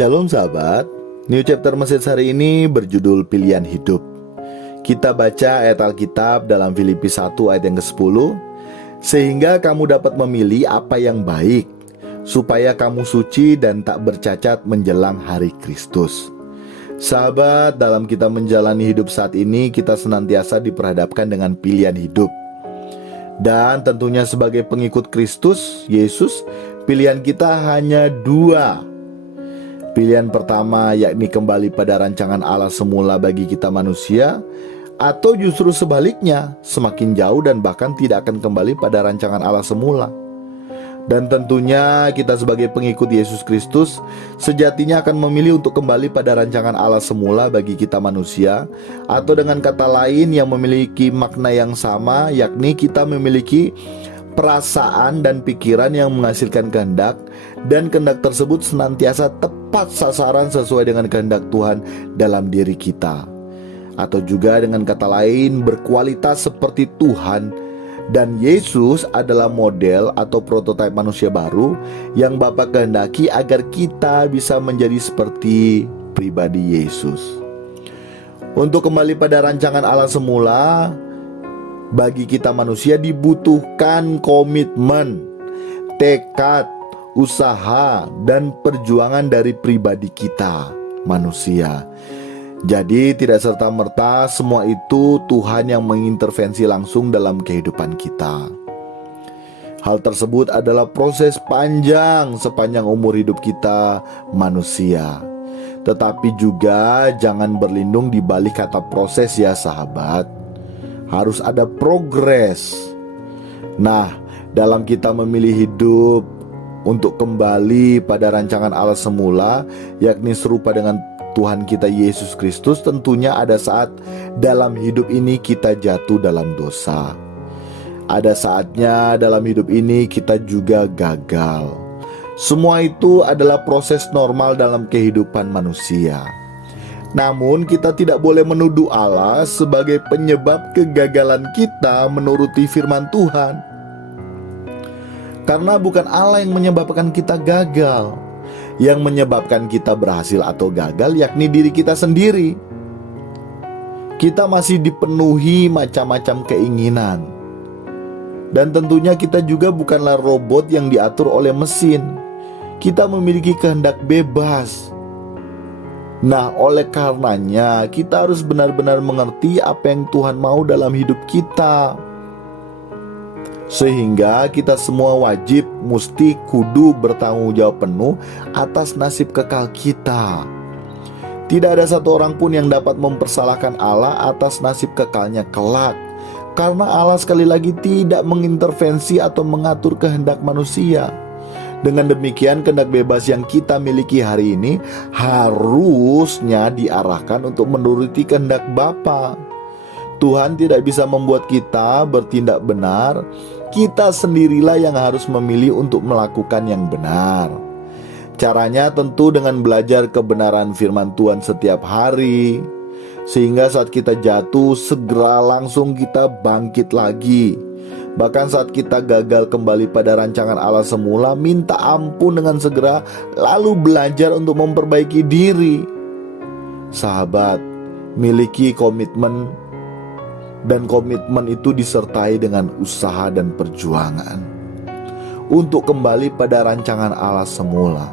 Shalom sahabat, New Chapter Message hari ini berjudul Pilihan Hidup. Kita baca ayat Alkitab dalam Filipi 1 ayat yang ke-10. Sehingga kamu dapat memilih apa yang baik, supaya kamu suci dan tak bercacat menjelang hari Kristus. Sahabat, dalam kita menjalani hidup saat ini, kita senantiasa diperhadapkan dengan pilihan hidup. Dan tentunya sebagai pengikut Kristus Yesus, pilihan kita hanya dua. Pilihan pertama yakni kembali pada rancangan Allah semula bagi kita manusia, atau justru sebaliknya, semakin jauh dan bahkan tidak akan kembali pada rancangan Allah semula. Dan tentunya kita sebagai pengikut Yesus Kristus sejatinya akan memilih untuk kembali pada rancangan Allah semula bagi kita manusia, atau dengan kata lain yang memiliki makna yang sama, yakni kita memiliki perasaan dan pikiran yang menghasilkan kehendak, dan kehendak tersebut senantiasa tepat sasaran sesuai dengan kehendak Tuhan dalam diri kita, atau juga dengan kata lain berkualitas seperti Tuhan. Dan Yesus adalah model atau prototipe manusia baru yang Bapa kehendaki agar kita bisa menjadi seperti pribadi Yesus. Untuk kembali pada rancangan Allah semula, bagi kita manusia dibutuhkan komitmen, tekad, usaha, dan perjuangan dari pribadi kita manusia. Jadi tidak serta-merta semua itu Tuhan yang mengintervensi langsung dalam kehidupan kita. Hal tersebut adalah proses panjang sepanjang umur hidup kita manusia. Tetapi juga jangan berlindung di balik kata proses ya sahabat. Harus ada progres. Nah, dalam kita memilih hidup untuk kembali pada rancangan Allah semula, yakni serupa dengan Tuhan kita Yesus Kristus, tentunya ada saat dalam hidup ini kita jatuh dalam dosa. Ada saatnya dalam hidup ini kita juga gagal. Semua itu adalah proses normal dalam kehidupan manusia. Namun kita tidak boleh menuduh Allah sebagai penyebab kegagalan kita menuruti firman Tuhan. Karena bukan Allah yang menyebabkan kita gagal. Yang menyebabkan kita berhasil atau gagal yakni diri kita sendiri. Kita masih dipenuhi macam-macam keinginan. Dan tentunya kita juga bukanlah robot yang diatur oleh mesin. Kita memiliki kehendak bebas. Nah, oleh karenanya kita harus benar-benar mengerti apa yang Tuhan mau dalam hidup kita. Sehingga kita semua wajib, mesti, kudu bertanggung jawab penuh atas nasib kekal kita. Tidak ada satu orang pun yang dapat mempersalahkan Allah atas nasib kekalnya kelak. Karena Allah sekali lagi tidak mengintervensi atau mengatur kehendak manusia. Dengan demikian kehendak bebas yang kita miliki hari ini harusnya diarahkan untuk menuruti kehendak Bapa. Tuhan tidak bisa membuat kita bertindak benar. Kita sendirilah yang harus memilih untuk melakukan yang benar. Caranya tentu dengan belajar kebenaran firman Tuhan setiap hari, sehingga saat kita jatuh segera langsung kita bangkit lagi. Bahkan saat kita gagal kembali pada rancangan Allah semula, minta ampun dengan segera, lalu belajar untuk memperbaiki diri. Sahabat, miliki komitmen, dan komitmen itu disertai dengan usaha dan perjuangan untuk kembali pada rancangan Allah semula.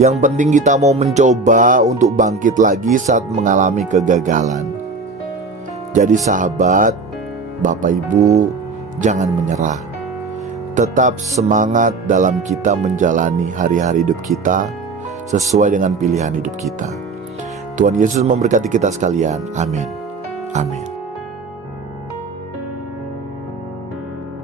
Yang penting kita mau mencoba untuk bangkit lagi saat mengalami kegagalan. Jadi sahabat, Bapak Ibu, jangan menyerah. Tetap semangat dalam kita menjalani hari-hari hidup kita sesuai dengan pilihan hidup kita. Tuhan Yesus memberkati kita sekalian. Amin. Amin.